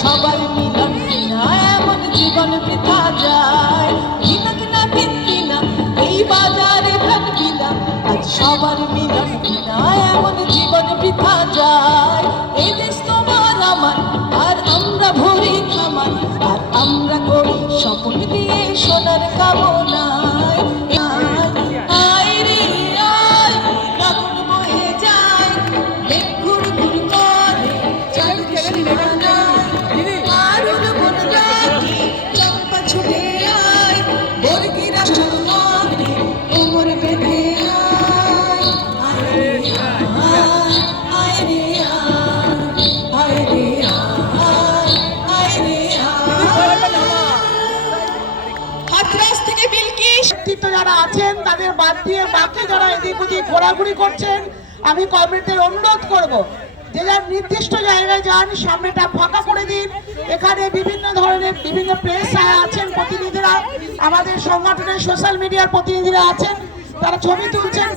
সবার মিলন কিনা এমন জীবন বৃথা যায়। কিনা কিনা, কিন কিনা, এই বাজারে ধান কিনা আজ সবার মিলন কিনা এমন জীবন বৃথা যায়। এই দেশ তোমার আমার, আর আমরা ভরি খামার, আর আমরা করি স্বপ্ন দিয়ে সোনার কামনায়। আয় রে আয় সম্মানে কোমর বেঁধে আয়। আয় আয় আয় রে আয় আয় রে আয় আয় রে হাতরাস থেকে বিলকিস। নেতৃত্ব যারা আছেন তাদের বাদ দিয়ে বাকি যারা এদিক ওদিক ঘোরাঘুরি করছেন আমি কমিটির অনুরোধ করব যে যার নির্দিষ্ট জায়গায় যান সামনেটা ফাঁকা করে দিন। এখানে বিভিন্ন ধরনের বিভিন্ন প্রেস আছেন প্রতিনিধিরা আমাদের সংগঠনের সোশ্যাল মিডিয়ার প্রতিনিধিরা আছেন তারা ছবি তুলছেন।